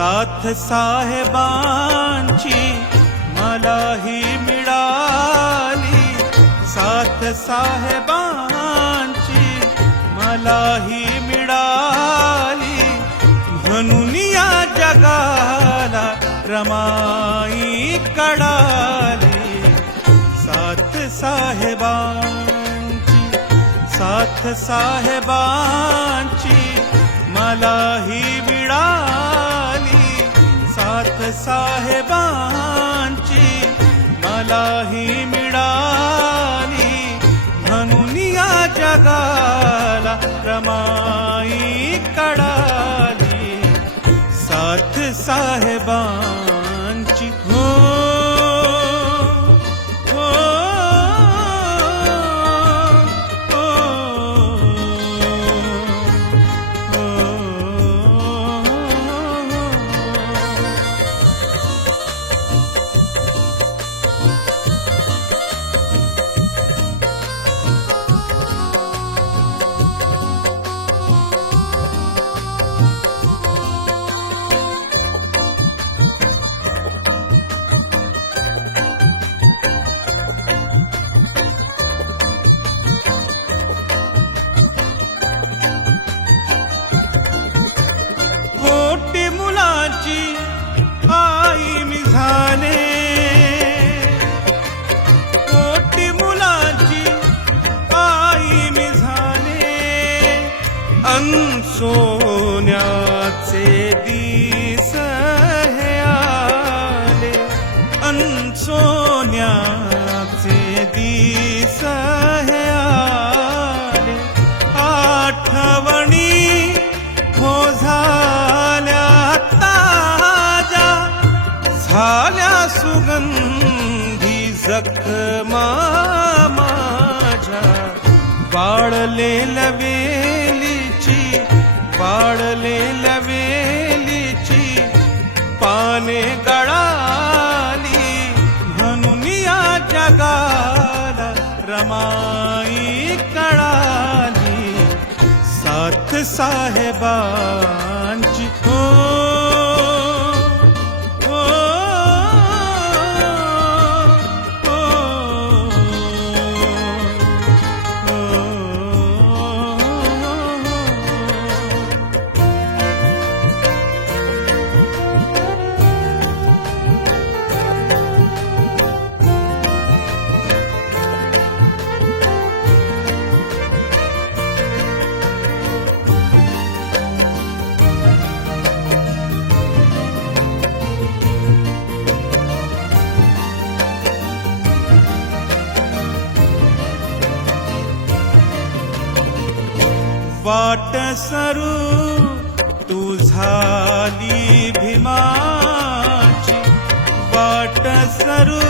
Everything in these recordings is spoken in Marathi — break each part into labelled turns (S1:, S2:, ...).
S1: साथ साहेबांची मलाही मिळाली. साथ साहेबांची मलाही मिळाली. म्हणून या जगाला रमाई कडाली. साथ साहेबांची साथ साहेबांची मलाही मलाही अन सोन्याचे दिस हे आले. अन सोन्याचे दिस हे आले. आठवणी हो झाल्या ताजा झाल्या सुगंधी जखमा माझ्या. बाळलेल्या वे बाळलेल्या वेलीची पाने गळाली म्हणून या जगाला रमाई कळाली. साथ साहेबांची वाट सरू तू झाली भीमाची. वाट सरू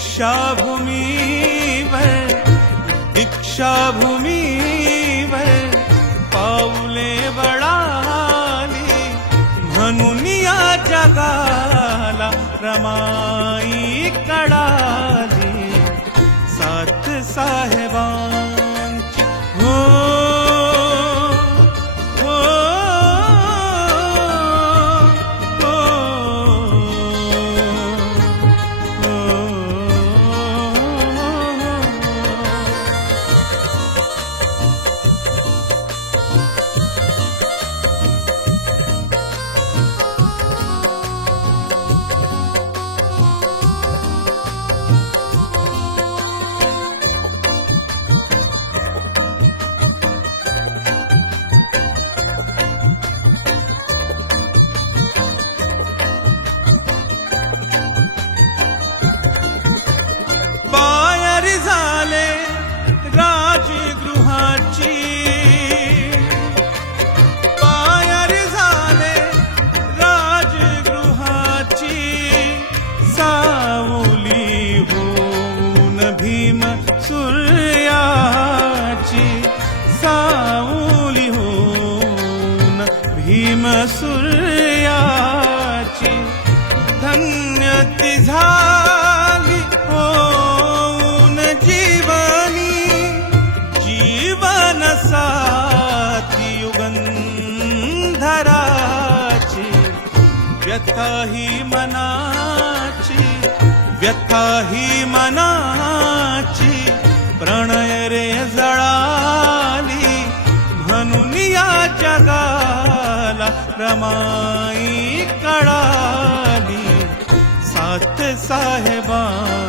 S1: दीक्षाभूमीवर दीक्षाभूमीवर पाऊले वळाली म्हणून या जगाला रमाई झाली होऊन जीवनी. जीवन साथी युगंधराची व्यथा ही मनाची व्यथा ही मनाची प्रणय रे जळाली. म्हणून या जगाला रमाई कळा साहेबां